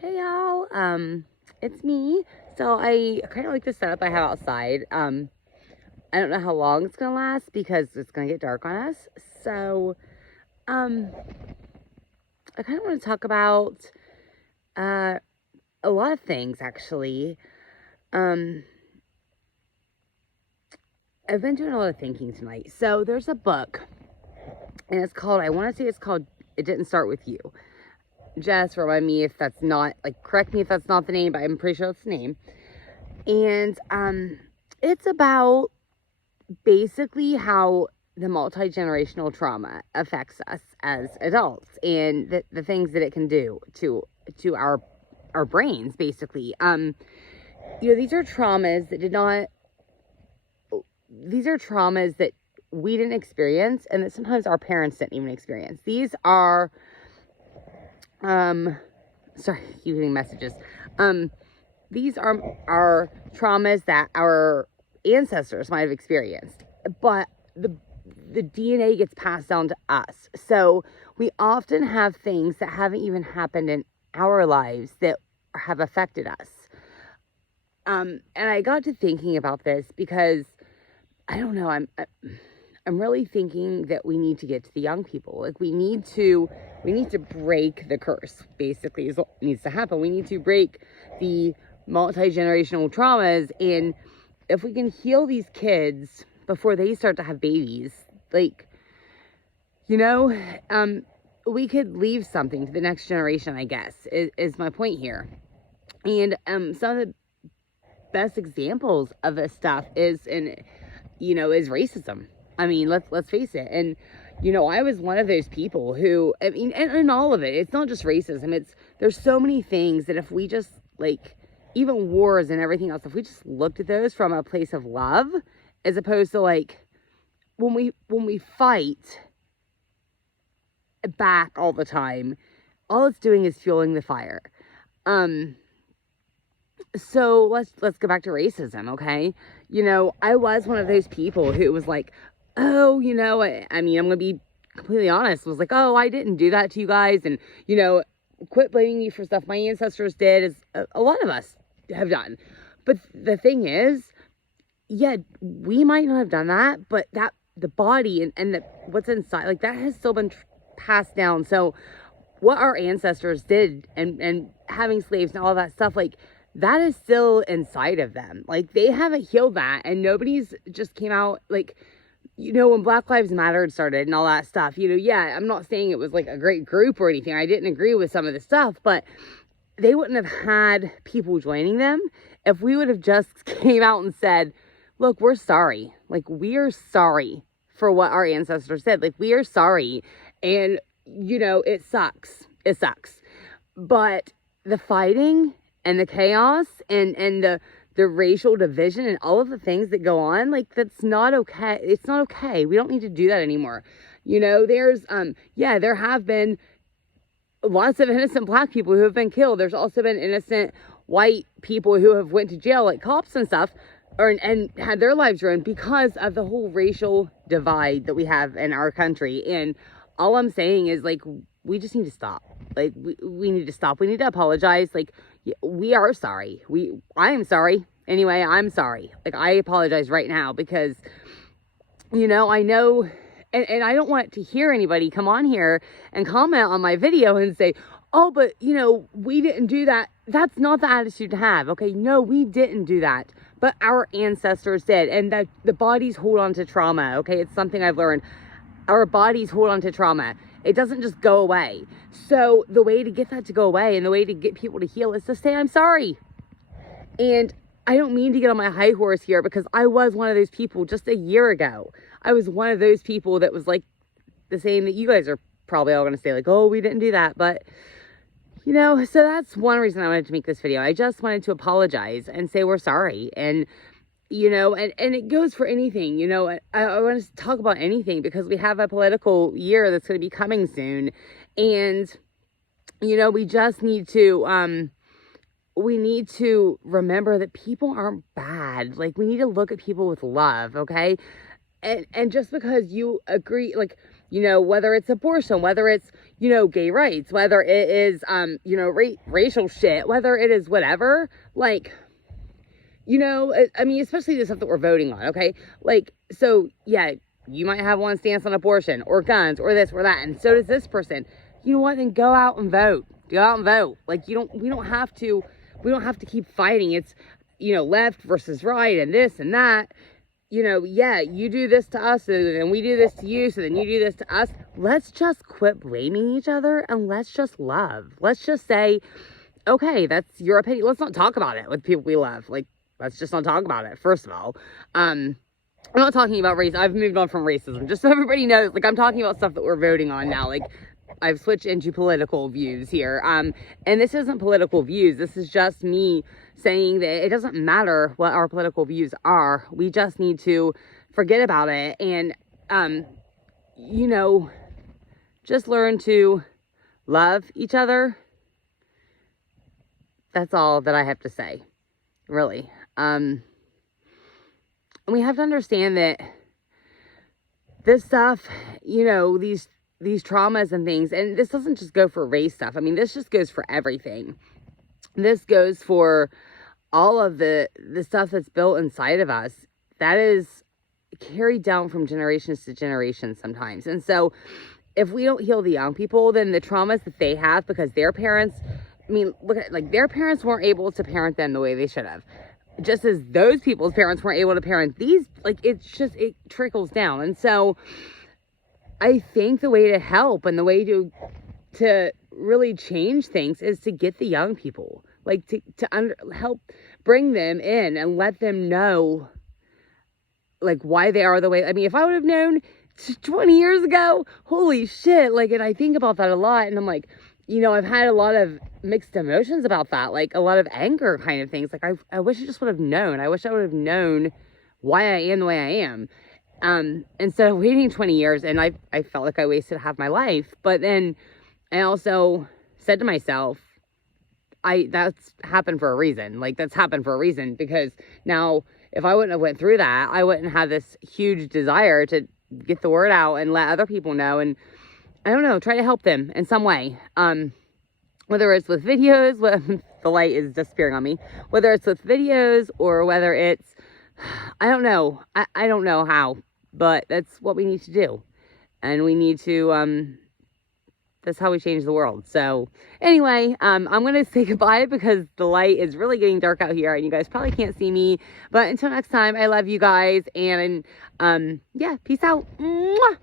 Hey y'all, it's me. So I kind of like the setup I have outside. I don't know how long it's gonna last because it's gonna get dark on us. So, um, I kind of want to talk about uh a lot of things actually. Um, I've been doing a lot of thinking tonight. So there's a book, and it's called. I want to say it's called. It Didn't Start with You. Just remind me if that's not correct me if that's not the name, but I'm pretty sure it's the name. And it's about basically how the multi-generational trauma affects us as adults and the things that it can do to our brains basically. These are traumas that we didn't experience and that sometimes our parents didn't even experience. These are sorry, keep getting messages. These are our traumas that our ancestors might have experienced, but the DNA gets passed down to us. So we often have things that haven't even happened in our lives that have affected us. And I got to thinking about this because I don't know, I'm really thinking that we need to get to the young people. Like we need to break the curse, basically, is what needs to happen. We need to break the multi-generational traumas, and if we can heal these kids before they start to have babies, we could leave something to the next generation, I guess, is my point here. And some of the best examples of this stuff is racism. I mean, let's face it. And I was one of those people who, I mean, and all of it, it's not just racism. There's so many things that if we just even wars and everything else, if we just looked at those from a place of love, as opposed to when we fight back all the time, all it's doing is fueling the fire. So let's go back to racism, okay? I was one of those people who was like, oh, I mean, I'm gonna be completely honest, was like, oh, I didn't do that to you guys, and quit blaming me for stuff my ancestors did, as a lot of us have done. But the thing is, yeah, we might not have done that, but that the body and what's inside, that has still been passed down. So what our ancestors did and having slaves and all that stuff, that is still inside of them. They haven't healed that, and nobody's just came out when Black Lives Matter started and all that stuff, yeah, I'm not saying it was a great group or anything. I didn't agree with some of the stuff, but they wouldn't have had people joining them if we would have just came out and said, look, we're sorry. We are sorry for what our ancestors did. We are sorry. And, it sucks. It sucks. But the fighting and the chaos and the racial division and all of the things that go on, that's not okay. It's not okay. We don't need to do that anymore. There's, there have been lots of innocent Black people who have been killed. There's also been innocent white people who have went to jail, like cops and stuff, and had their lives ruined because of the whole racial divide that we have in our country. And all I'm saying is we just need to stop. We need to stop. We need to apologize. We are sorry. I am sorry. Anyway, I'm sorry. I apologize right now because, I know, and I don't want to hear anybody come on here and comment on my video and say, oh, but, we didn't do that. That's not the attitude to have. Okay, no, we didn't do that. But our ancestors did. And that the bodies hold on to trauma. Okay, it's something I've learned. Our bodies hold on to trauma. It doesn't just go away. So the way to get that to go away and the way to get people to heal is to say, I'm sorry. And I don't mean to get on my high horse here because I was one of those people just a year ago. I was one of those people that was the same that you guys are probably all going to say, oh, we didn't do that. But, so that's one reason I wanted to make this video. I just wanted to apologize and say we're sorry. And and it goes for anything, I want to talk about anything because we have a political year that's going to be coming soon. And, we just need to, we need to remember that people aren't bad. We need to look at people with love. Okay. And just because you agree, whether it's abortion, whether it's, you know, gay rights, whether it is, you know, racial shit, whether it is whatever, like, you know, I mean, especially the stuff that we're voting on, okay? Like, so, yeah, you might have one stance on abortion or guns or this or that, and so does this person. You know what? Then go out and vote. Go out and vote. Like, we don't have to keep fighting. It's, you know, left versus right and this and that. You know, yeah, you do this to us, and then we do this to you, so then you do this to us. Let's just quit blaming each other, and let's just love. Let's just say, okay, that's your opinion. Let's not talk about it with people we love. Like, let's just not talk about it, first of all. I'm not talking about race. I've moved on from racism, just so everybody knows. Like, I'm talking about stuff that we're voting on now. Like, I've switched into political views here. And this isn't political views. This is just me saying that it doesn't matter what our political views are. We just need to forget about it and, you know, just learn to love each other. That's all that I have to say, really. And we have to understand that this stuff, you know, these traumas and things, and this doesn't just go for race stuff. I mean, this just goes for everything. This goes for all of the stuff that's built inside of us that is carried down from generations to generations sometimes. And so if we don't heal the young people, then the traumas that they have because their parents, I mean, look at, like, their parents weren't able to parent them the way they should have. Just as those people's parents weren't able to parent these, like, it trickles down. And so I think the way to help and the way to really change things is to get the young people, like, to help bring them in and let them know, like, why they are the way. I mean, if I would have known 20 years ago, holy shit, like, and I think about that a lot, and I'm like, you know, I've had a lot of mixed emotions about that, like a lot of anger kind of things. Like, I wish I just would have known. I wish I would have known why I am the way I am. Instead of waiting 20 years, and I felt like I wasted half my life. But then I also said to myself, that's happened for a reason. Like, that's happened for a reason, because now if I wouldn't have went through that, I wouldn't have this huge desire to get the word out and let other people know. And I don't know, try to help them in some way. Whether it's with videos, the light is disappearing on me, whether it's with videos or whether it's, I don't know. I don't know how, but that's what we need to do. And we need to, that's how we change the world. So anyway, I'm going to say goodbye because the light is really getting dark out here and you guys probably can't see me. But until next time, I love you guys. And yeah, peace out. Mwah!